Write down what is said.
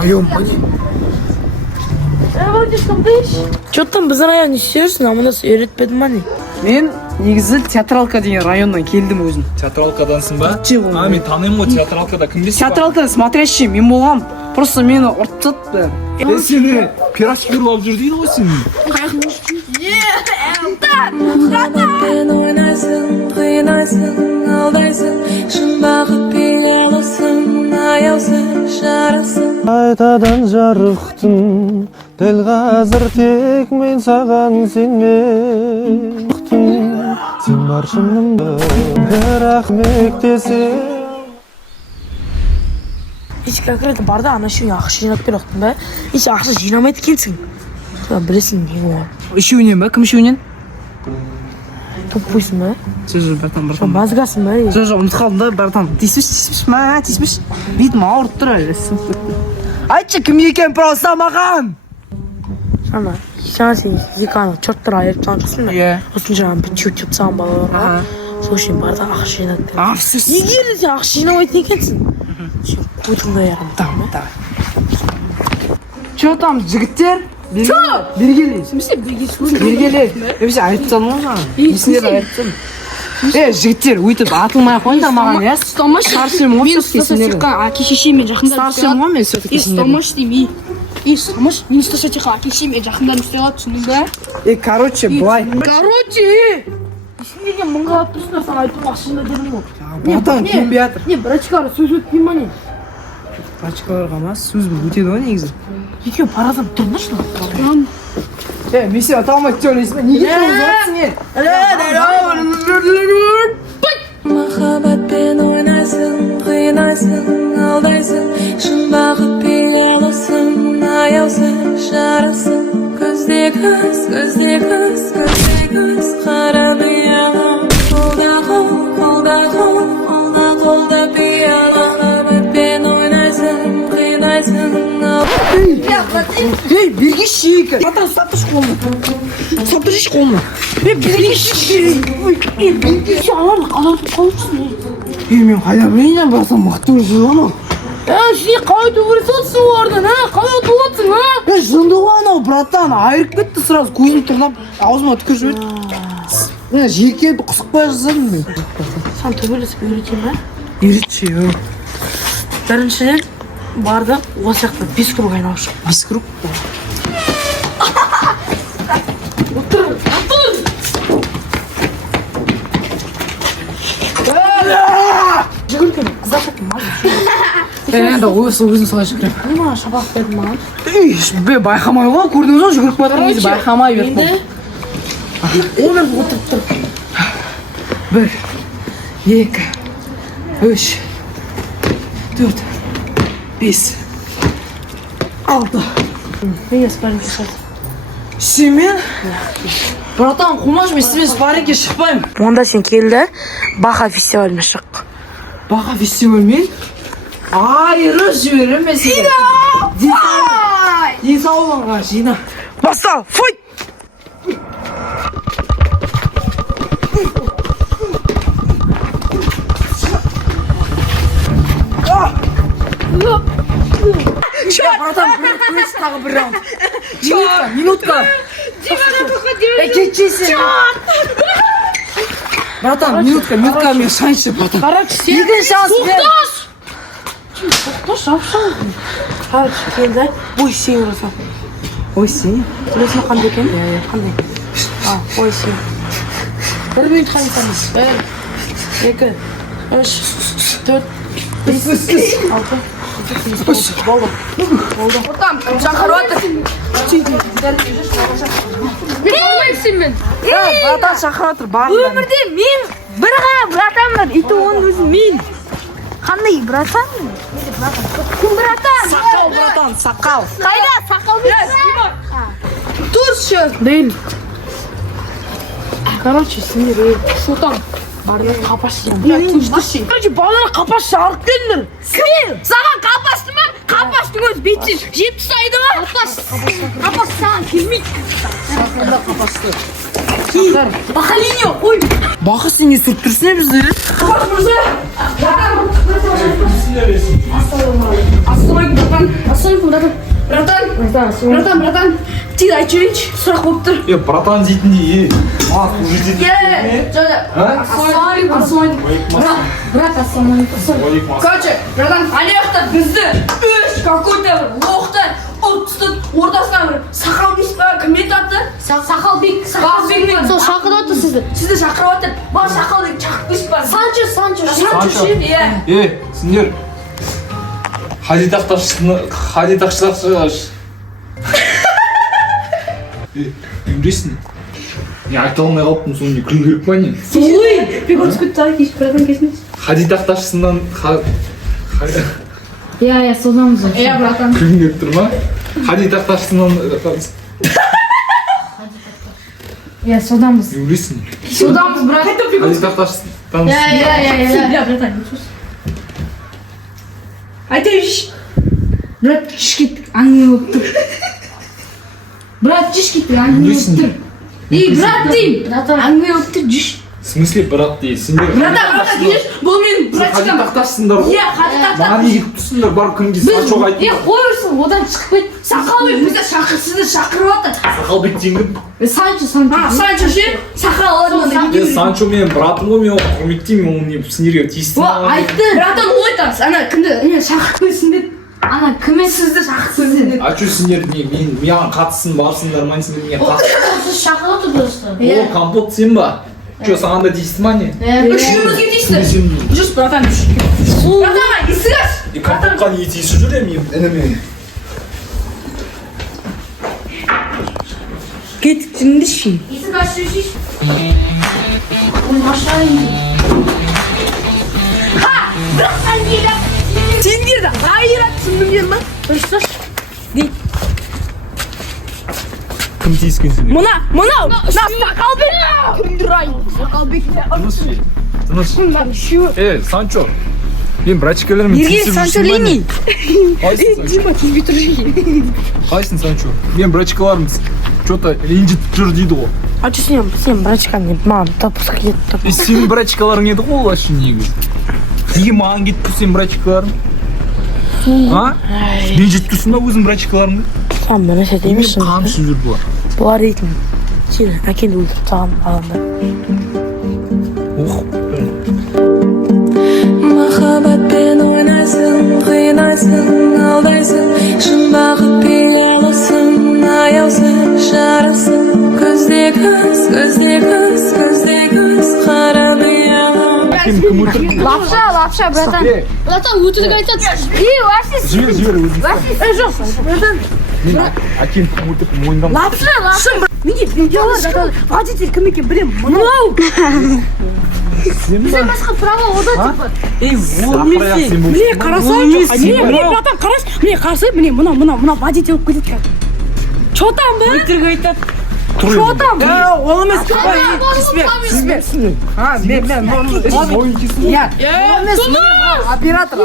Район мыне? Чоттан біздің район істерсің, амандас үйретпедім ма не? Мен негізі театралка деген районнан келдім өзім. Театралкадансың ба? Мен танимын ғой, театралкада кімдесің? Театралкада смотрящий мен болғам. Просто мені ұрттады. Сені пирожки ұрлап жүр дейді ғой сені. Қайтадан жарықтың дәл қазір тек мен саған сенмектің сен бар шынымда бірақ мектесің Еш конкретно барда ана үшеуіне ақша жинап беріп ба? Еш ақша жинамайды екенсің. Білесің не оған? Үшеуінен ба? Кім үшеуінен? Топпойсың ба? Сөз братан. Мазгасың ба? Жоқ, ұмытып қалдым да братан. Тиіспеш. Бетім ауырып тұр әлі. Айтшы, кім екен просто маған? Ана, сен екі ана чорттар айырып танышсың ба? Иә. Сосын жаңағы бір чөп саған балаларға. Сол үшін барда ақша жинады. Афсыз. Егер де сен ақша жинамайтын екенсің. Сен қойдыңда ярым. Давай. Чё там, жігіттер? Бергелей. Бергелей. Өбесе айыптсам ғой жаңа. Есіңдер айыптсам. Жігіттер, өйтіп атылмай қойында маған, я? Ұстамашы. Старшым ғой, Мен ұстаса тек әке шешемен жақындар Старшым ғой, мен сөйтіп кесіндер. Ұстамашы деймін. Ұстамашы. Мен ұстаса тек әке шешемен жақындар үстей қалады, түсіндің ба? Короче, былай. Ешкімдеген мыңға алып тұрсыңдар, саған айтып ақшында дедім ғой. Братан, көнбей жатыр. Не, брачкаға сөз өтпей ма не? Брачкаларға ма? Сөз өтеді ғой негізі. Екеуі парадан тұрмаш ма? Мен сен ата алмайды деп ойлайсың ба? Неге тұрмыз? Махаббатпен ойнайсың, қинайсың, алдайсың, шын бақыт пиғылысың, аяусың, жарасың, көзде көз, қарап ұялам, қолда пиғылам, махаббатпен ойнайсың, қинайсың, Ей, бергеші! Братан, саптыш қолны. Бергеші! Мен қайда білейін, братан, мықты жүрсіз ғана. Сен қалай төбіресің ордан, қалай туатсың, Жынды ғой анау, братан, айырып кетті сразу, көзім тұрнап, аузыма түкір жіберді. Жекелді құсықпай жазадым мен. Сен төбелесіп үйретейін ба? Үйретші, Біріншіден, барды осы жақта 5 круг айналып шық. 5 круг? Жүгірген, қыздар шақын мазы. Енді өзін солай жүгірем. Маған шабақ берді маған. Байқамай ғой, көрдіңіз ғой, жүгіріп баттым кезде байқамай берді. Онын отырып тұр. 1, 2, 3, 4, 5, 6. Неге спарринг шықты? Семен? Братан, қумаш, мен сізбен спаррингке шықпаймын. Онда сен келді, Баха фестиваліне шық. Баха фестивальмен? Айыры жіберем мен сені. Денсаулығыңа жина. Баста, фойт! Братан, тағы бір раунд. Минутка. Кетшейсің. Братан, минутка мен шайыншы, братан. Екінші шанс бер. Тоқташ, жапшан. Короче, келді, бой сен ұрасың. Ой, сен? Білесің қандай екен? Қандай? Ой сен. 1 минут қайынсамыз. 1, 2, 3, 4, 5, 6. Болды. Ортам, шақырып отыр. Не болмайсың мен? Братан шақырып отыр, барын. Өмірде мен бір ғана братанмын, иті оның өзі мен. Қандай братан? Кім братан? Сақал, братан, сақал. Қайда? Сақал братан? Тұршы. Değil. Короче, сендер шотан. Барлығы қапас жейін. Короче, балалар қапас жарық келдір. Кім? Саған қапасты ма? Қапастың өз бетсіз жеп тастайды ма? Қапас саған келмейді. Сақалда қапасты. Бахалиньо, қой. Бақы сен не сүріп тұрсың бізді? Братан, ты айтшы айтшы, сұрақ болып тұр. братан дейтіндей, маған служить Брат, ассалаумалейкум. Короче, братан, алияқта бізді үш какой-то лоқты ұлт тұстын ортасынан бір Сақалбек па, кім еді аты? Сақалбек. Сол шақырып отыр сізді. Сізді шақырып отыр. Бар Сақалбек шақырып па. Санчо. Санчо. Сендер хадитақшылар үйресің. Не айта алмай қалыптым, соны не күлу керек па не? Солай. Бекотскі тағы кеш, братан кесмес. Хадитақташысынан Иә, содамыз. Братан. күлу керек тұр ма? Хадитақташысынан Иә, содамыз. үйресің. Содамыз, брат. Хадитақташысынан Иә, братан. Айта еш. Брат, жүш кеттік, әңгіме болып тұр. Брат, жүш кеттік, әңгіме болып тұр. Брат дейм, әңгіме болып тұр, жүш. В смысле, брат дейді? Сендер Братан, келеш, бұл менің братикам. хадитақташысыңдар ғой. Иә, хадитақташ. Маған неге тұсыңдар, бар күнге Санчоға айттың. Қойырсың, одан шығып кет. Сақалбек бізді сізді шақырып отыр. Сақалбек дейін кім? Санчо. Санчо ше, Сақал алады. Санчо менің братым ғой, мен оған құрметтеймін, оны не сендерге тиісті. Айтты. Братан ой тас, ана кімді шақырып қойсын деп. Ана кім еді? Сізді шақырып деп. А чё сендер маған қатысын барсыңдар ма, сендер мене қатысың? Шақырып отыр просто. О, компот сен ба? Чё, саған да тиісті ма не? Үшімізге дейсті. Жүз, братан, үш. Братан, есік аш. Компотқа не тиісіп жүр мен інімен. Кетіп жүріңді ше. Есік ашып жүрші. Ой, аşağı indi. Братан, нелі? Сендерді ғайрат түсіндіңдер ма? Дұрысташ. Дейді. Кім тиіскен сендер? Мынау, Сақалбек. Күндір ай. Сақалбек. Тыныш. Санчо. Мен братчикалармен тиісіп жүрсің ба не? Қайсың, Дима, тезбей тұр же. Қайсың, Санчо? Мен братчикаларым что-то ренжітіп жүр дейді ғой. А что сен братчикам не маған допуск кетті. Сенің братчикаларың еді ғой ол ашын неге? Неге маған кетіп сен братчикаларың? А? Ренжітіп тұрсың ба өзің братчикаларыңды? Сен мұны сәт емессің. Қамшы жүр бұлар. Бұлар дейтін. Сен әкенді өлтіріп тағам алғанда. Махаббатпен ойнайсың, қинайсың, алдайсың, шын бақыт пиғалысың, аяусың, жарасың, көзде көз, қарап ұяла. Кім өтірік? Лапша, братан. Братан, өтірік айтады. Ваши. Жібер өзің. Жоқ, братан. Мен әкем кім өтірік мойындамын. Лапша. Міне, видеолар, водитель кім екен білем. Мынау. Сен ба? Басқа право ода типа. Міне, қарасайшы. Міне, братан, қараш. Міне, қарасай, міне, мына водитель болып кетеді. Чо там, ба? Өтірік айтады. Чо там? Ол емес. Сізбе. Мен. Оператор.